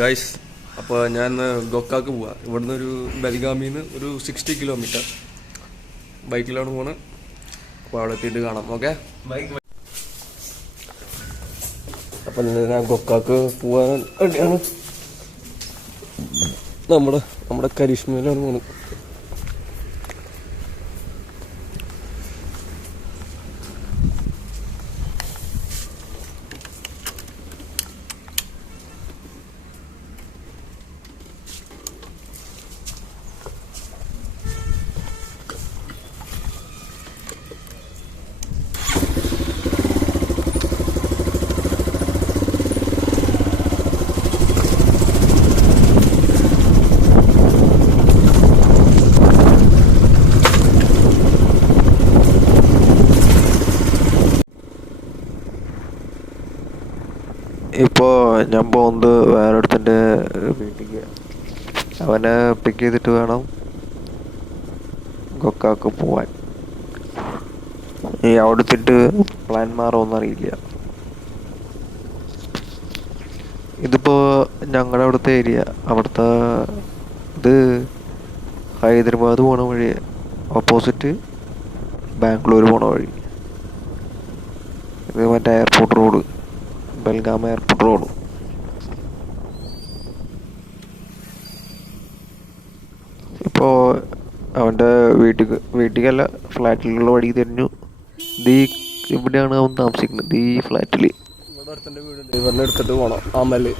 Guys, അപ്പോൾ ഞാൻ ഗോക്കാക്ക് പോവാം. ഇവിടുന്ന് ഒരു ബെൽഗാമിൽ നിന്ന് ഒരു 60 കിലോമീറ്റർ ബൈക്കിലാണ് പോകുന്നത്. അപ്പോൾ അവിടെ എത്തിയിട്ട് കാണാം. ഓക്കെ, അപ്പം ഞാൻ ഗോക്കാക്ക് പോകാൻ വേണ്ടിയാണ് നമ്മുടെ കരിഷ്മയിലാണ് പോകുന്നത്. ഇപ്പോൾ ഞാൻ പോകുന്നത് വേറൊരുത്തൻ്റെ വീട്ടിലേക്ക്. അവനെ പിക്ക് ചെയ്തിട്ട് വേണം ഗോക്കാക്ക് പോവാൻ. ഈ അവിടുത്തിട്ട് പ്ലാൻ മാറുമെന്നറിയില്ല. ഇതിപ്പോൾ ഞങ്ങളുടെ അവിടുത്തെ ഏരിയ, അവിടുത്തെ ഇത് ഹൈദരാബാദ് പോണ വഴി, ഓപ്പോസിറ്റ് ബാംഗ്ലൂർ പോണ വഴി. ഇത് മറ്റേ airport road, Belgaum airport road. ഇപ്പോൾ അവൻ്റെ വീട്ടിലേക്കല്ല, ഫ്ലാറ്റിലുള്ള വഴി തിരിഞ്ഞു. ഇവിടെയാണ് അവൻ താമസിക്കുന്നത്, ഈ ഫ്ലാറ്റിൽ. ഇവിടെ അടുത്തൻ്റെ വീടുണ്ട്, ഇവരുടെ എടുത്തിട്ട് പോകണം ആമല്.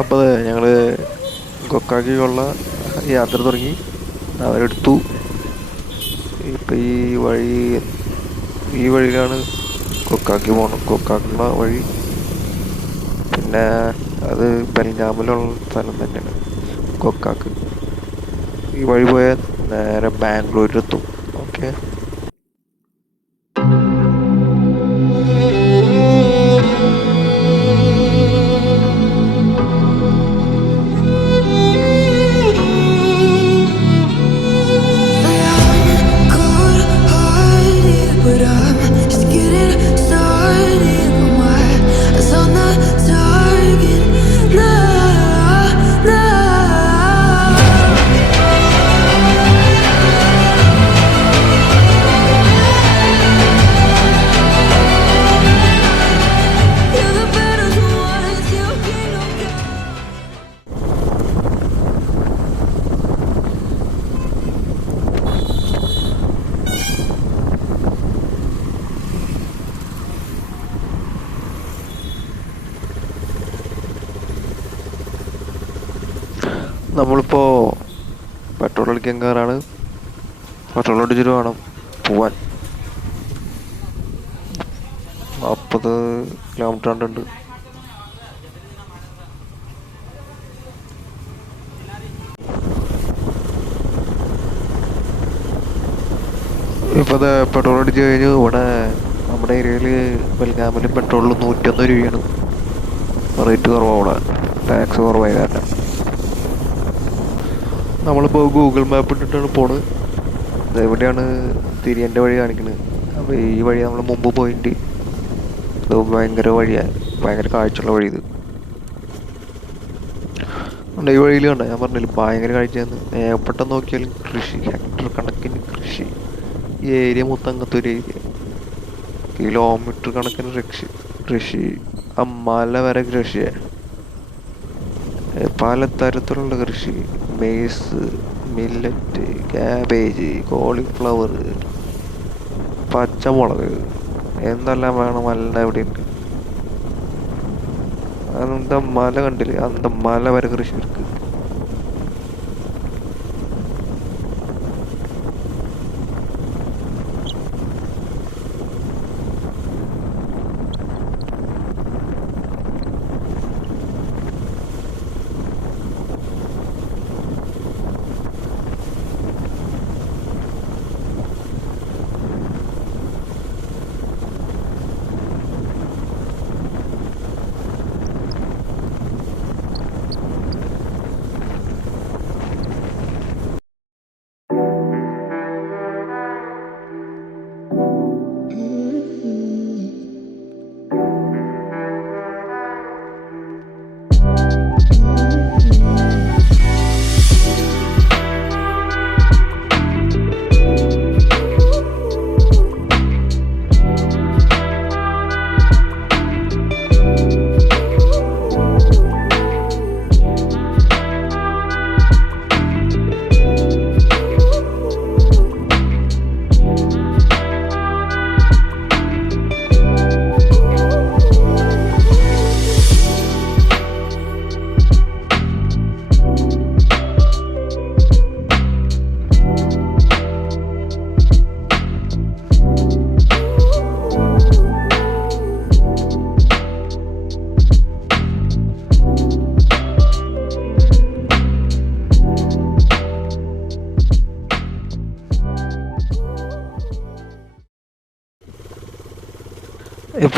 അപ്പോൾ ഞങ്ങൾ ഗോക്കാക്കിലുള്ള യാത്ര തുടങ്ങി. അവരെടുത്തു. ഇപ്പം ഈ വഴിയിലാണ് ഗോക്കാക്കി പോകണം, ഗോക്കാക്കുള്ള വഴി. പിന്നെ അത് ബെൽഗാമിലുള്ള സ്ഥലം തന്നെയാണ് ഗോക്കാക്ക്. ഈ വഴി പോയാൽ നേരെ ബാംഗ്ലൂരിലെത്തും. ഓക്കെ, നമ്മളിപ്പോൾ പെട്രോൾ അടിക്കാൻ കയറാണ്. പെട്രോൾ അടിച്ചിട്ട് വേണം പോവാൻ. 40 കിലോമീറ്റർ ഉണ്ട്. ഇപ്പോൾ പെട്രോൾ അടിച്ച് കഴിഞ്ഞു. ഇവിടെ നമ്മുടെ ഏരിയയിൽ ബെൽഗാമിൽ പെട്രോളിൽ 101 രൂപയാണ്. റേറ്റ് കുറവാണ് ഇവിടെ, ടാക്സ് കുറവായ കാരണം. നമ്മളിപ്പോൾ ഗൂഗിൾ മാപ്പ് ഇട്ടിട്ടാണ് പോണത്. ഇതെവിടെയാണ് തിരിയേൻ്റെ വഴി കാണിക്കുന്നത്. അപ്പോൾ ഈ വഴി നമ്മൾ മുമ്പ് പോയിട്ട്, ഇത് ഭയങ്കര വഴിയാണ്, ഭയങ്കര കാഴ്ചയുള്ള വഴി. ഇത് ഈ വഴിയിൽ കണ്ട, ഞാൻ പറഞ്ഞില്ല ഭയങ്കര കാഴ്ചയാണ്. എവിടെ നോക്കിയാലും കൃഷി, ഹെക്ടർ കണക്കിന് കൃഷി. ഈ ഏരിയ മൊത്തം അങ്ങനത്തെ ഒരു ഏരിയ, കിലോമീറ്റർ കണക്കിന് കൃഷി. മല വരെ കൃഷിയാണ്, പലതരത്തിലുള്ള കൃഷി. മെയ്സ്, മില്ലറ്റ്, ക്യാബേജ്, കോളിഫ്ലവർ, പച്ചമുളക്, എന്തെല്ലാം വേണം എല്ലാം ഇവിടെ ഉണ്ട്. അതെന്താ മല കണ്ടില്ലേ, അന്ത മല വരെ കൃഷി ഇருக்கு.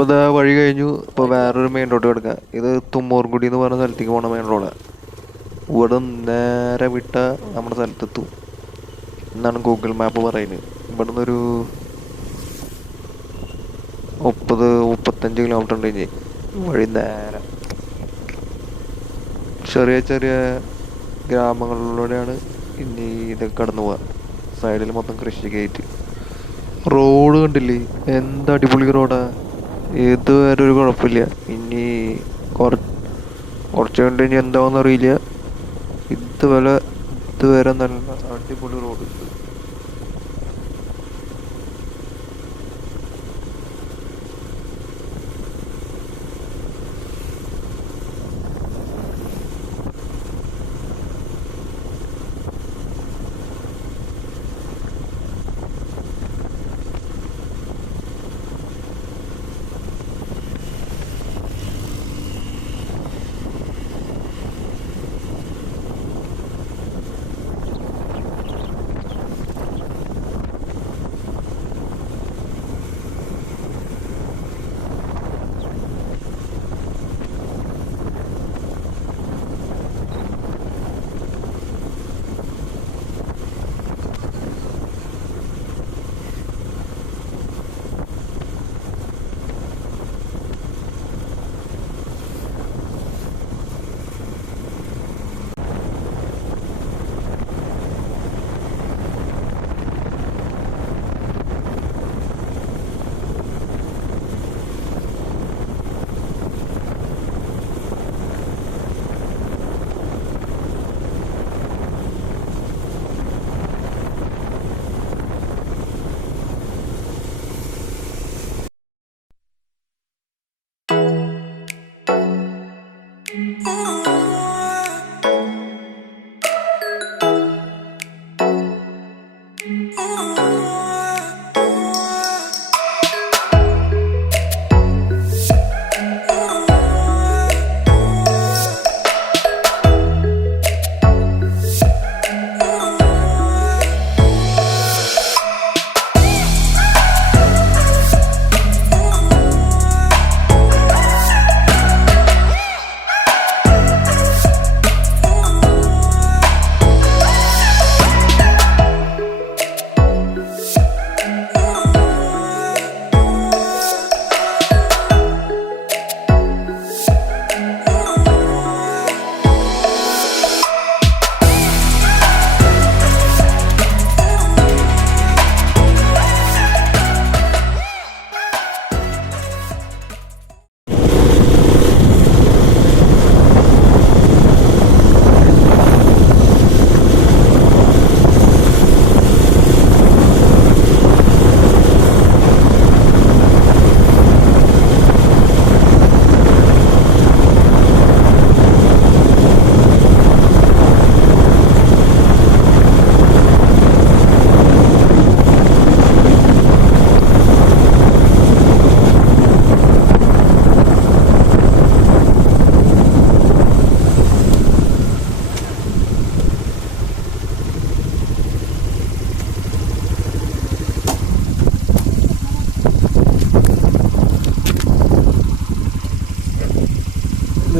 ഇപ്പോൾ ഇതാ വഴി കഴിഞ്ഞു. ഇപ്പോൾ വേറൊരു മെയിൻ റോഡ് കിടക്കുക. ഇത് തുമ്മൂർകുടി എന്ന് പറഞ്ഞ സ്ഥലത്തേക്ക് പോകണ മെയിൻ റോഡാണ്. ഇവിടെ നേരെ വിട്ട നമ്മുടെ സ്ഥലത്തെത്തും എന്നാണ് ഗൂഗിൾ മാപ്പ് പറയുന്നത്. ഇവിടെ നിന്നൊരു 30-35 കിലോമീറ്റർ ഉണ്ട് കഴിഞ്ഞ് വഴി നേരെ ചെറിയ ചെറിയ ഗ്രാമങ്ങളിലൂടെയാണ് ഇനി ഇതൊക്കെ കടന്നു പോവുക. സൈഡിൽ മൊത്തം കൃഷിക്കായിട്ട്. റോഡ് കണ്ടില്ലേ, എന്താ അടിപൊളി റോഡാ. ഇതുവരെ ഒരു കുഴപ്പമില്ല. ഇനി കുറച്ച് കണ്ട് ഇനി എന്താണെന്ന് അറിയില്ല. ഇതുവരെ നല്ല അടിപൊളി റോഡ്.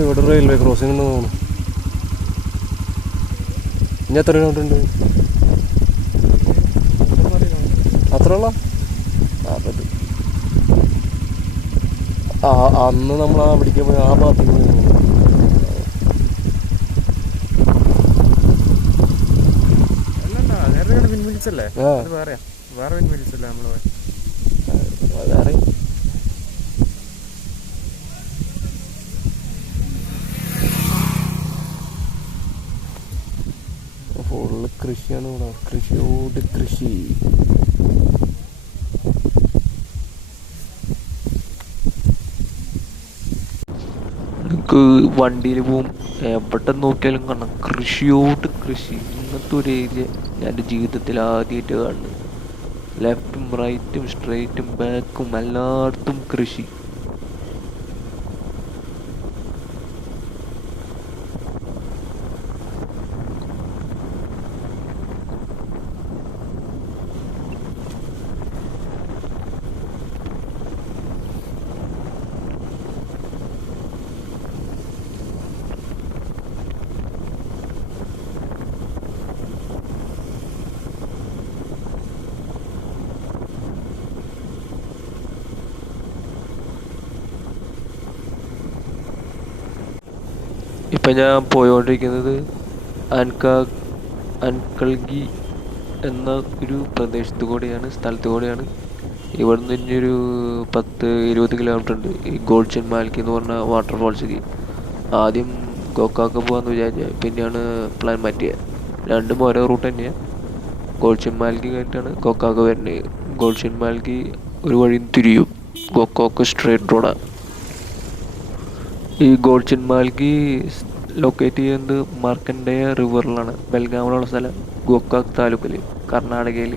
ഇവിടെ റെയിൽവേ ക്രോസിംഗ് എന്ന് തോന്നുന്നു. ഇനി എത്ര കിലോമീറ്റർ ഉണ്ട്? അത്ര ഉള്ള അന്ന് നമ്മൾ ആ പിടിക്കാൻ പോയി ആ ഭാഗത്തേക്ക് വേറെ വിൻമിൽസ് അല്ലേ നമ്മള് വേറെ ഫുള്ള് കൃഷിയാണ് ഇവിടെ. കൃഷിയോട് കൃഷി. നമുക്ക് വണ്ടിയിൽ പോവും, എവിടെ നോക്കിയാലും കാണാം കൃഷിയോട് കൃഷി. ഇങ്ങനത്തെ ഒരു ഏരിയ ഞാൻ എൻ്റെ ജീവിതത്തിൽ ആദ്യമായിട്ട് കാണുന്നത്. ലെഫ്റ്റും റൈറ്റും സ്ട്രെയിറ്റും ബാക്കും എല്ലായിടത്തും കൃഷി. ഇപ്പം ഞാൻ പോയോണ്ടിരിക്കുന്നത് അൻകൾഗി എന്ന ഒരു പ്രദേശത്ത് കൂടെയാണ്, സ്ഥലത്ത് കൂടെയാണ്. ഇവിടുന്ന് ഇനിയൊരു 10-20 കിലോമീറ്റർ ഉണ്ട് ഈ ഗോഡ്ചിൻമാൽക്കി എന്ന് പറഞ്ഞ വാട്ടർഫാൾസിലേക്ക്. ആദ്യം ഗോക്കാക്ക് പോകാമെന്ന് വിചാരിച്ചത്, പിന്നെയാണ് പ്ലാൻ മാറ്റിയത്. രണ്ടും ഓരോ റൂട്ട് തന്നെയാണ്. ഗോഡ്ചിൻമാൽക്കി കഴിഞ്ഞിട്ടാണ് ഗോക്കാക്ക് വരുന്നത്. ഗോഡ്ചിൻമാൽക്കി ഒരു വഴി തിരിയും, ഗോക്കാക്ക് സ്ട്രേറ്റ് റോഡാണ്. ഈ ഗോഡ്ചിൻമാൽക്കി ലൊക്കേറ്റ് ചെയ്യുന്നത് മാർക്കൻഡേയ റിവറിലാണ്, ബെൽഗാമിലുള്ള സ്ഥലം, ഗോക്കാക്ക് താലൂക്കിൽ, കർണാടകയിൽ.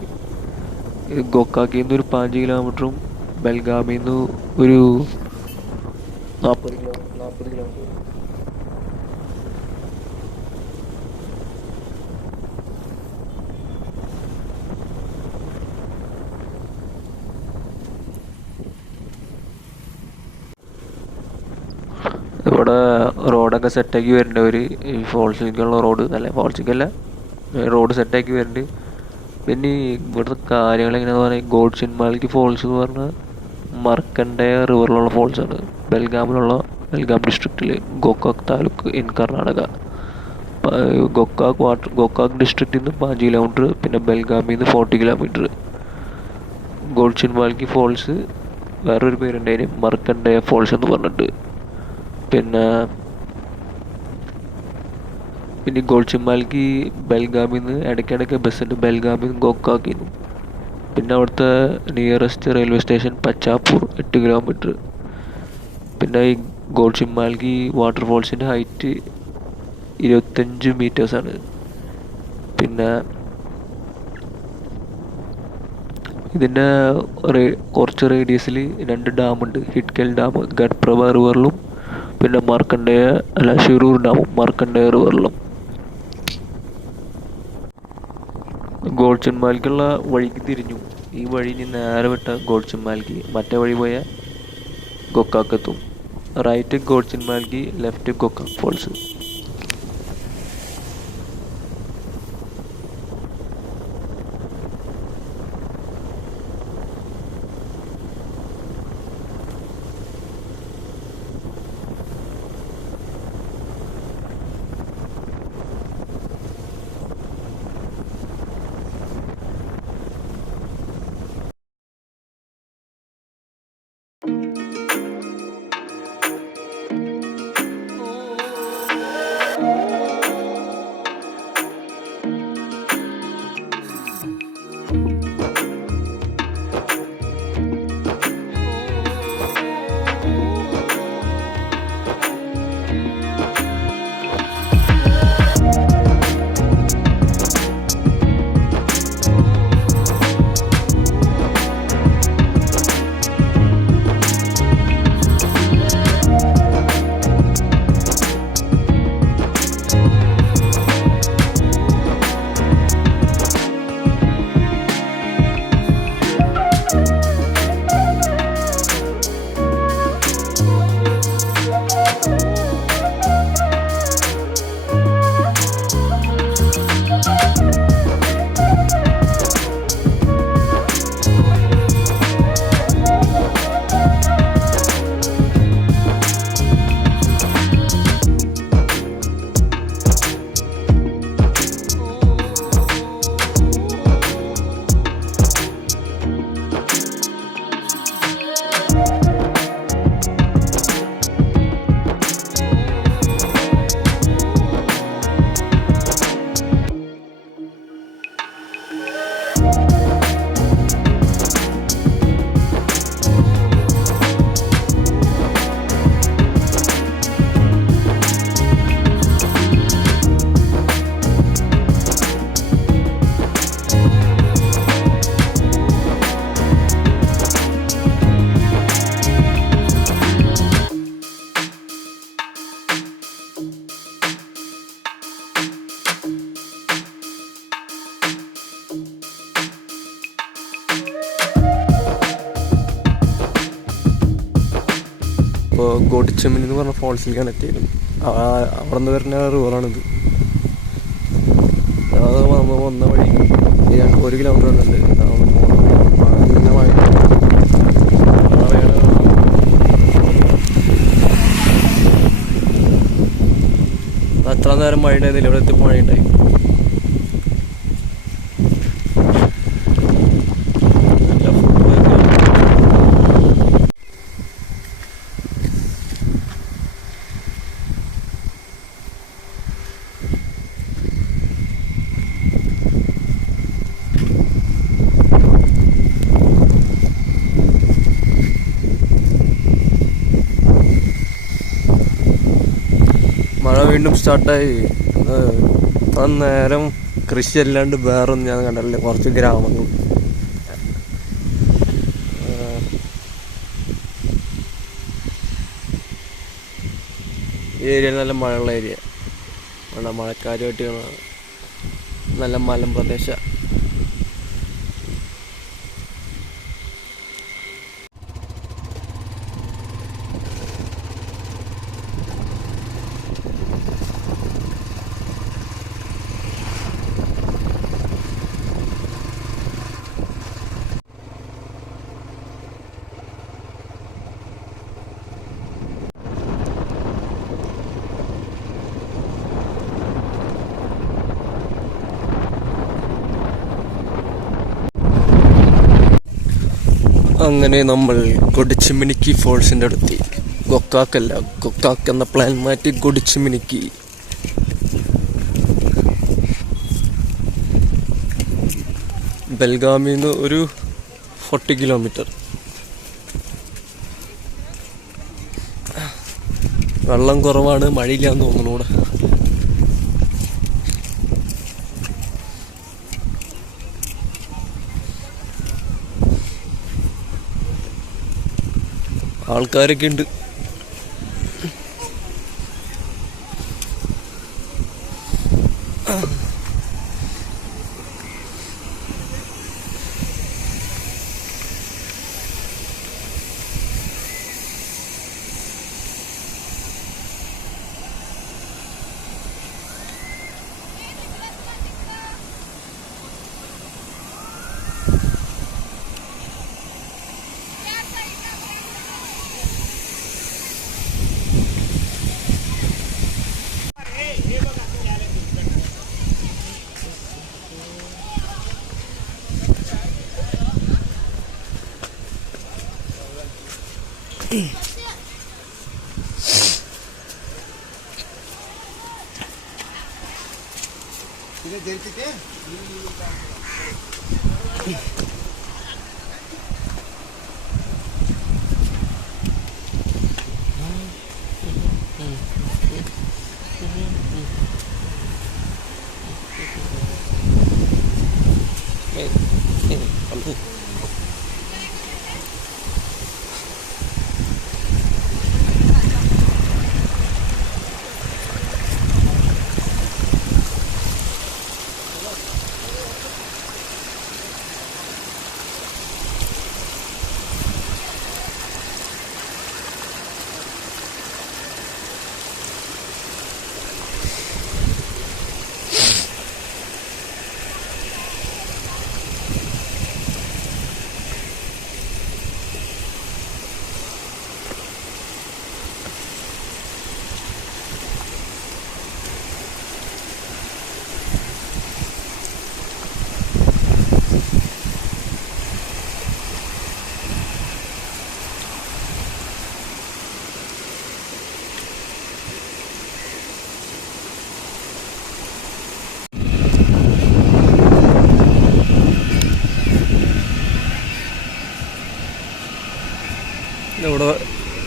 ഇത് ഗോക്കാക്കിൽ നിന്ന് ഒരു 5 കിലോമീറ്ററും ബെൽഗാമിൽ നിന്ന് ഒരു 40 കിലോമീറ്റർ. ഇവിടെ റോഡൊക്കെ സെറ്റാക്കി വരുന്നുണ്ട്. ഈ ഫോൾസിലേക്കുള്ള റോഡ്, അല്ല ഫോൾസിലേക്കല്ല, റോഡ് സെറ്റാക്കി വരുന്നുണ്ട്. പിന്നെ ഇവിടുത്തെ കാര്യങ്ങൾ എങ്ങനെയാണെന്ന് പറഞ്ഞാൽ, ഗോഡ്ചിൻമാൽക്കി ഫോൾസ് എന്ന് പറഞ്ഞാൽ മർക്കൻഡേയ റിവറിലുള്ള ഫോൾസാണ്. ബെൽഗാം ഡിസ്ട്രിക്റ്റിൽ, ഗോക്കാക്ക് താലൂക്ക് ഇൻ കർണാടക. ഗോക്കാക്ക് ഡിസ്ട്രിക്റ്റിൽ നിന്ന് 5 കിലോമീറ്റർ, പിന്നെ ബെൽഗാമിൽ നിന്ന് 40 കിലോമീറ്റർ. ഗോഡ്ചിൻമാൽക്കി ഫോൾസ് വേറൊരു പേരുണ്ടായിരുന്നു, മർക്കൻഡേയ ഫോൾസ് എന്ന് പറഞ്ഞിട്ട്. പിന്നെ ഗോഡ്ചിൻമാൽക്കി ബെൽഗാമിൽ നിന്ന് ഇടയ്ക്കിടയ്ക്ക് ബസ്സുണ്ട്, ബെൽഗാമിൽ നിന്ന് ഗോക്കാക്കിൽ നിന്നും. പിന്നെ അവിടുത്തെ നിയറസ്റ്റ് റെയിൽവേ സ്റ്റേഷൻ പച്ചാപൂർ, 8 കിലോമീറ്റർ. പിന്നെ ഈ ഗോഡ്ചിൻമാൽക്കി വാട്ടർഫോൾസിൻ്റെ ഹൈറ്റ് 25 മീറ്റേഴ്സാണ്. പിന്നെ ഇതിൻ്റെ കുറച്ച് റേഡിയസിൽ 2 ഡാമുണ്ട്, ഹിറ്റ്കൽ ഡാം ഗഡ്പ്രഭ റിവറിലും, പിന്നെ ഷിറൂർ ഡാമും മാർക്കൻഡേയ റിവറിലും. ഗോഡ്ചിൻമാൽക്കിയുള്ള വഴിക്ക് തിരിഞ്ഞു. ഈ വഴി ഇനി നേരെ വിട്ട ഗോഡ്ചിൻമാൽക്കി, മറ്റേ വഴി പോയ ഗോക്കാക്കെത്തും. Right Godchinmalki, left Gokak falls. ഇപ്പോൾ ഗോഡ്ചിമിൽ എന്ന് പറഞ്ഞ ഫോൾസിലേക്കാണ് എത്തിയത്. അവിടെ നിന്ന് വരുന്ന റിവറാണിത്. അത് നമ്മൾ വന്ന വഴി 1 കിലോമീറ്റർ വന്നിട്ടുണ്ട്. അത്ര നേരം മഴ ഉണ്ടായിരുന്നില്ല, ഇവിടെ എത്തി മഴ ഉണ്ടായി. മഴ വീണ്ടും സ്റ്റാർട്ടായി. അന്നേരം കൃഷി അല്ലാണ്ട് വേറൊന്നും ഞാൻ കണ്ടല്ലേ, കുറച്ച് ഗ്രാമങ്ങൾ. ഈ ഏരിയ നല്ല മഴയുള്ള ഏരിയ, മഴക്കാരുമായിട്ട് നല്ല മലമ്പ്രദേശ. അങ്ങനെ നമ്മൾ ഗോഡ്ചിൻമാൽക്കി ഫോൾസിൻ്റെ അടുത്ത്. ഗോക്കാക്കല്ല, ഗോക്കാക്ക് എന്ന പ്ലാൻ മാറ്റി ഗോഡ്ചിൻമാൽക്കി. ബെൽഗാമിൽ നിന്ന് ഒരു 40 കിലോമീറ്റർ. വെള്ളം കുറവാണ്, മഴയില്ലാന്ന് തോന്നുന്നു ഇവിടെ. ആൾക്കാരൊക്കെ ഉണ്ട്.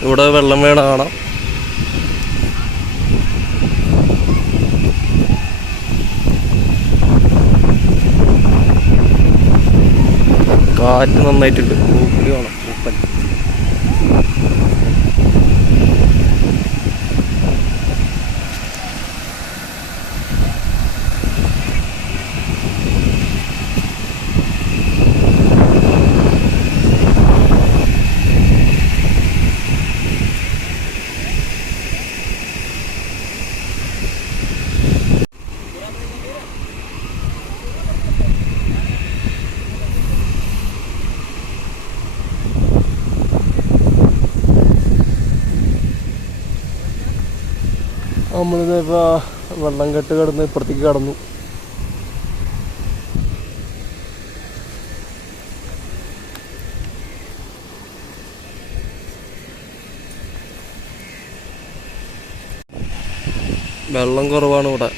ഇവിടെ വെള്ളം വീണ കാണാം. കാറ്റ് നന്നായിട്ടുണ്ട്. പൂപ്പല് കാണാം, പൂപ്പൽ. നമ്മളിതിപ്പോൾ വെള്ളം കെട്ട് കിടന്ന് ഇപ്പുറത്തേക്ക് കടന്നു. വെള്ളം കുറവാണ് ഇവിടെ.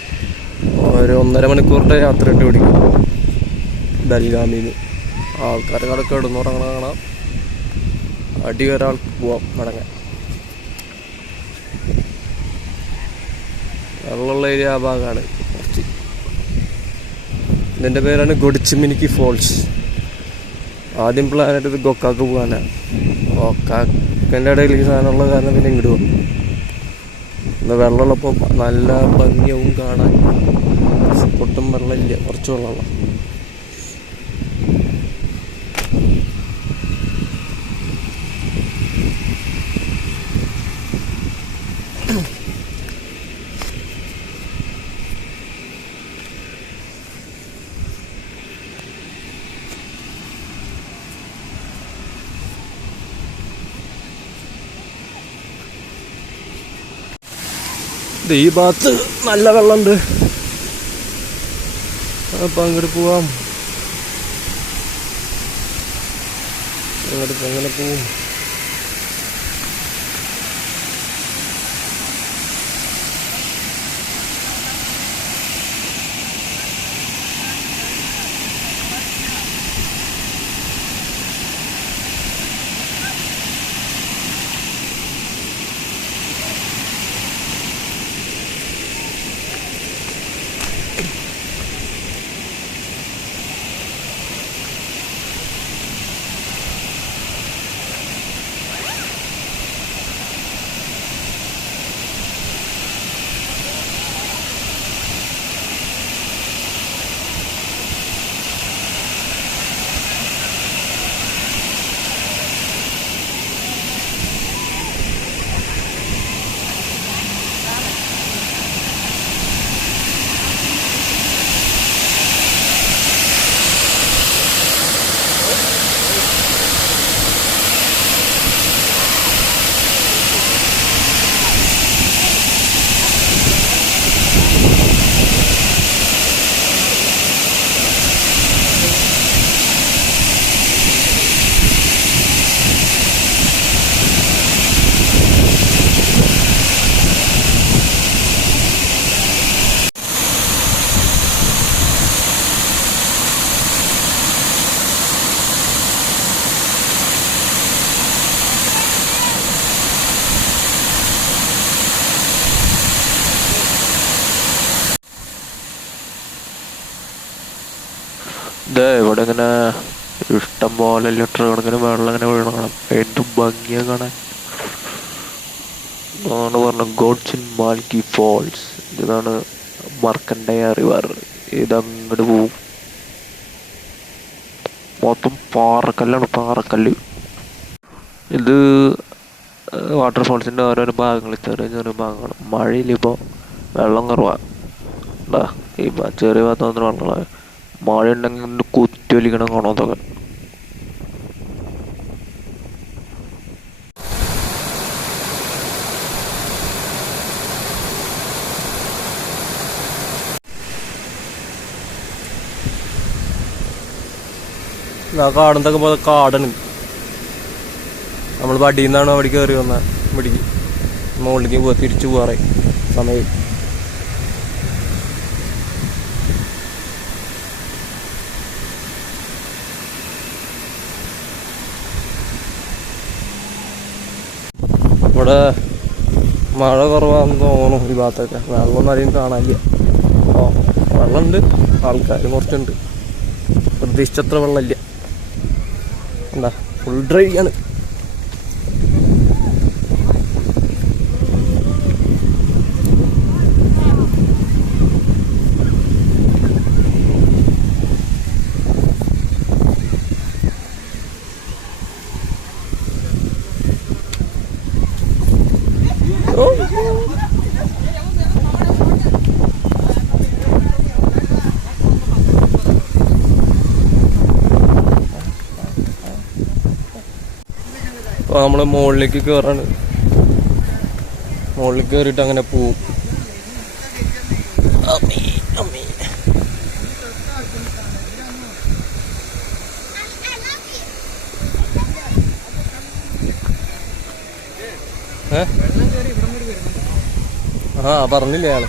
ഒരു 1.5 മണിക്കൂറിൻ്റെ യാത്രയിട്ട് പിടിക്കും ബൽഗാമിന്ന്. ആൾക്കാരെ കടക്ക് കിടന്നുറങ്ങണ കാണാം. അടി ഒരാൾക്ക് പോവാം മടങ്ങാൻ. വെള്ളമുള്ള ഏരിയ ആ ഭാഗമാണ് കുറച്ച്. ഇതിൻ്റെ പേരാണ് ഗൊഡ്ചിമിനിക്കി ഫോൾസ്. ആദ്യം പ്ലാനായിട്ട് ഇത് ഗൊക്കാക്ക് പോകാനാണ്. ഗൊക്കാക്കിൻ്റെ ഇടയിൽ ഈ സാധനമുള്ള കാരണം പിന്നെ ഇങ്ങോട്ട് പോകും. വെള്ളമുള്ളപ്പോൾ നല്ല ഭംഗിയാവും കാണാൻ. ഒട്ടും വെള്ളമില്ല, കുറച്ച് വെള്ളമുള്ള. ഈ ഭാഗത്ത് നല്ല വെള്ളമുണ്ട്. അപ്പം അങ്ങോട്ട് പോവാം. അങ്ങോട്ട് എങ്ങനെ പോവും? ഇവിടെ ഇങ്ങനെ ഇഷ്ടം പോലെ ലിറ്റർ കണക്കിന് വെള്ളം ഇങ്ങനെ വീഴണം. എന്ത് ഭംഗിയാ കാണാൻ. ആണ് പറഞ്ഞ ഗോഡ്ചിൻമാൽക്കി ഫോൾസ്. ഇതാണ് മർക്കണ്ടയ റിവർ. ഇതങ്ങോട്ട് പോവും. മൊത്തം പാറക്കല്ലാണ്, പാറക്കല്ല്. ഇത് വാട്ടർഫോൾസിൻ്റെ ഓരോരോ ഭാഗങ്ങൾ, ചെറിയ ചെറിയ ഭാഗങ്ങൾ. മഴയിലിപ്പോൾ വെള്ളം കുറവാണ്. ഈ ചെറിയ ഭാഗത്ത് വെള്ളം മഴ ഉണ്ടെങ്കിൽ കുത്തിയൊലിക്കണം കാണാതൊക്കെ. കാടെന്തൊക്കെ പോലെ കാടാണ്. നമ്മൾ വടിയിൽ നിന്നാണ് അവിടെ കയറി വന്നാൽ ഇവിടേക്ക് മുകളിലേക്ക് പോകാൻ തിരിച്ചു പോകാറേ സമയം. ഇവിടെ മഴ കുറവാണെന്ന് തോന്നുന്നു. ഈ ഭാഗത്തൊക്കെ വെള്ളമൊന്നും അധികം കാണാനില്ല. വെള്ളമുണ്ട്, ആൾക്കാരും കുറച്ചുണ്ട്. പ്രതീക്ഷിച്ചത്ര വെള്ളമില്ല. എന്താ ഫുൾ ഡ്രൈ ആണ്. അപ്പോൾ നമ്മൾ മുകളിലേക്ക് കയറാണ്. മുകളിൽ കയറിയിട്ട് അങ്ങനെ പോവും. അമ്മേ അമ്മേ. ആ പറഞ്ഞില്ലേ അയാള്.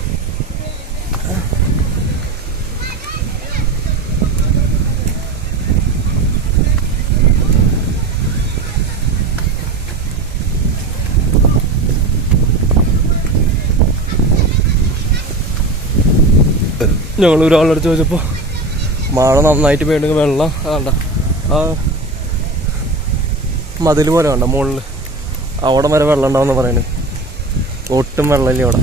ഞങ്ങൾ ഒരാളോട് ചോദിച്ചപ്പോൾ മഴ നന്നായിട്ട് പെയ്യുണ്ടെങ്കിൽ വെള്ളം വേണ്ട ആ മതിൽ പോലെ വേണ്ട മുകളിൽ അവിടെ വരെ വെള്ളം ഉണ്ടാവുമെന്ന് പറയുന്നത്. ഒട്ടും വെള്ളമില്ല അവിടെ.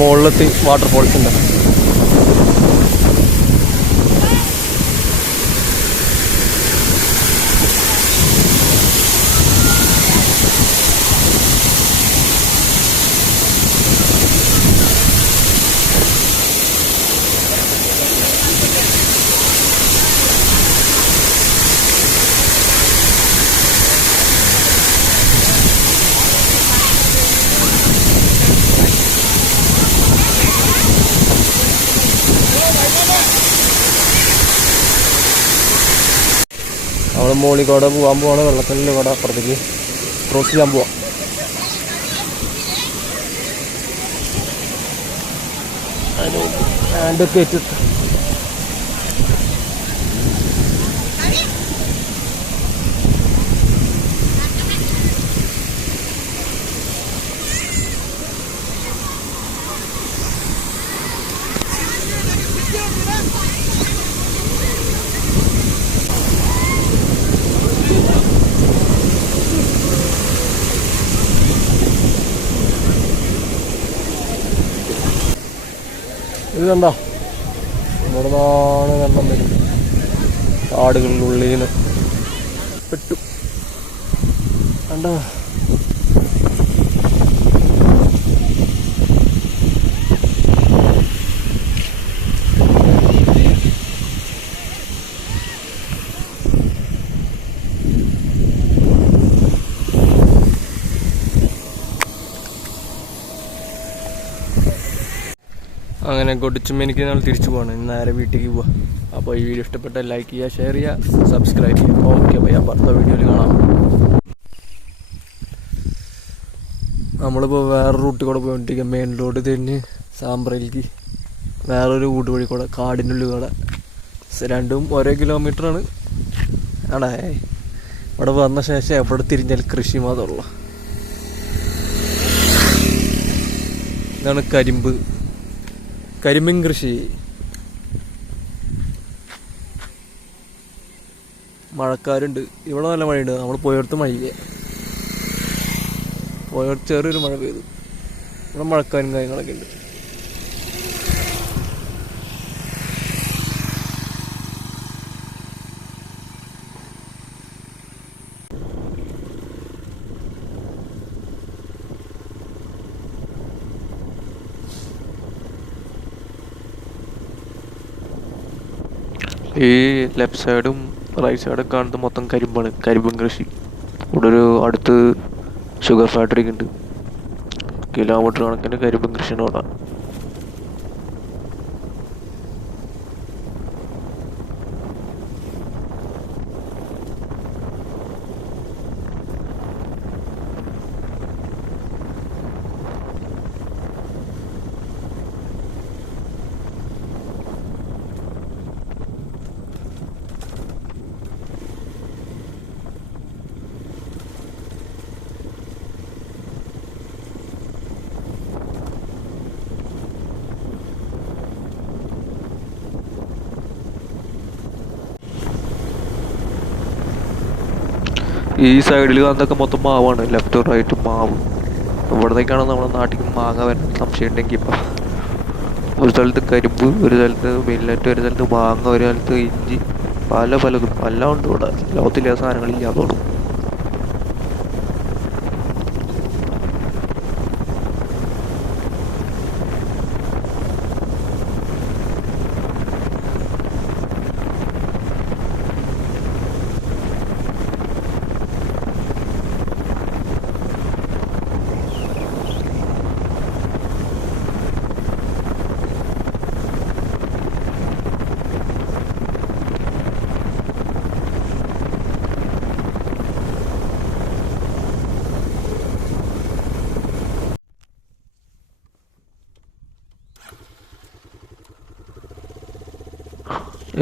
മുകളിലെത്തി വാട്ടർഫോൾസ് ഉണ്ട്. നമ്മൾ മോളിക്കോടെ പോകാൻ പോവാണ്. വെള്ളത്തിൻ്റെ കൂടെ അപ്പുറത്തേക്ക് ക്രോസ് ചെയ്യാൻ പോവാം. ഹാൻഡൊക്കെ വെച്ചിട്ട് ഇത് കണ്ടോ, ഇവിടെ നിന്നാണ് വെള്ളം വരും. കാടുകളിലുള്ളിൽ നിന്ന് പെട്ടു കണ്ടോ. അങ്ങനെ ഗൊഡ്ചിന്മാൽക്കി ഞങ്ങൾ തിരിച്ചു പോകണം. ഇന്ന് നേരെ വീട്ടിലേക്ക് പോവാം. അപ്പോൾ ഈ വീഡിയോ ഇഷ്ടപ്പെട്ടാൽ ലൈക്ക് ചെയ്യുക, ഷെയർ ചെയ്യുക, സബ്സ്ക്രൈബ് ചെയ്യുക. ഓക്കെ, അപ്പോൾ ഞാൻ അടുത്ത വീഡിയോയിൽ കാണാം. നമ്മളിപ്പോൾ വേറെ റൂട്ടിൽ കൂടെ പോയിക്കൊണ്ടിരിക്കുക. മെയിൻ റോഡ് തിരിഞ്ഞ് സാമ്പ്രയിലേക്ക് വേറൊരു ഊട്ട് വഴി കൂടെ കാടിൻ്റെ ഉള്ളിൽ കൂടെ. രണ്ടും ഓരോ കിലോമീറ്ററാണ്. ആണേ ഇവിടെ വന്ന ശേഷം എവിടെ തിരിഞ്ഞാൽ കൃഷി മാത്രമുള്ള. ഇതാണ് കരിമ്പിൻ കൃഷി. മഴക്കാരുണ്ട് ഇവിടെ, നല്ല മഴയുണ്ട്. നമ്മൾ പോയടുത്ത് മഴയില്ല, പോയടുത്ത് ചെറിയൊരു മഴ പെയ്തു. ഇവിടെ മഴക്കാരും കാര്യങ്ങളൊക്കെ ഉണ്ട്. ഈ ലെഫ്റ്റ് സൈഡും റൈറ്റ് സൈഡും കാണുന്നത് മൊത്തം കരിമ്പാണ്, കരിമ്പൻ കൃഷി. ഇവിടെ ഒരു അടുത്ത് ഷുഗർ ഫാക്ടറി ഉണ്ട്. കിലോമീറ്റർ കണക്കിന് കരിമ്പൻ കൃഷിയാണ് ഇവിടെ. ഈ സൈഡിൽ കാണുന്നതൊക്കെ മൊത്തം മാവാണ്, ലെഫ്റ്റ് റൈറ്റ് മാവ്. ഇവിടത്തേക്കാണ് നമ്മുടെ നാട്ടിൽ മാങ്ങ വരുന്ന സംശയം ഉണ്ടെങ്കിൽ ഇപ്പം ഒരു സ്ഥലത്ത് കരിമ്പ്, ഒരു സ്ഥലത്ത് മില്ലറ്റ്, ഒരു സ്ഥലത്ത് മാങ്ങ, ഒരു സ്ഥലത്ത് ഇഞ്ചി, പലതും എല്ലാം ഉണ്ട് ഇവിടെ. ലോകത്തിലെ സാധനങ്ങളില്ല അതോടും.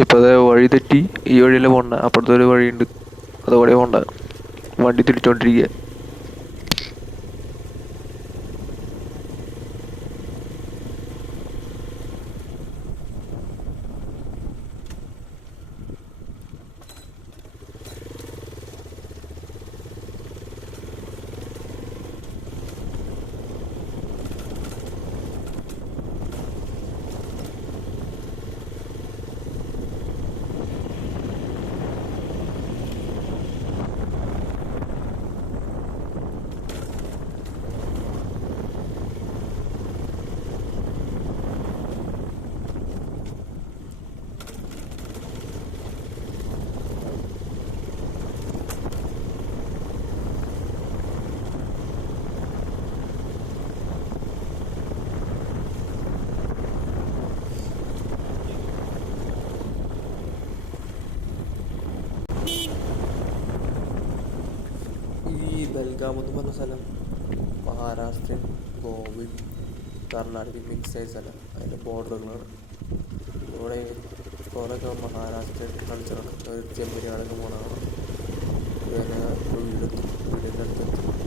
ഇപ്പം അതേ വഴി തെറ്റി ഈ വഴിയിലെ പോണ്ട, അപ്പുറത്തെ ഒരു വഴിയുണ്ട് അതുകൂടെ പോണ്ട. വണ്ടി തിരിച്ചോണ്ടിരിക്കുക. ഈ ബൽഗാം എന്ന് പറഞ്ഞ സ്ഥലം മഹാരാഷ്ട്രയും ഗോവയും കർണാടകയും മിക്സ് ആയ സ്ഥലം, അതിൻ്റെ ബോർഡറുകളാണ്. ഇവിടെ കുറേയൊക്കെ മഹാരാഷ്ട്രൻ കൾച്ചറാണ്. ചെമ്മരിയാടൊക്കെ പോകണം. പിന്നെ വീടിൻ്റെ അടുത്തെത്തും.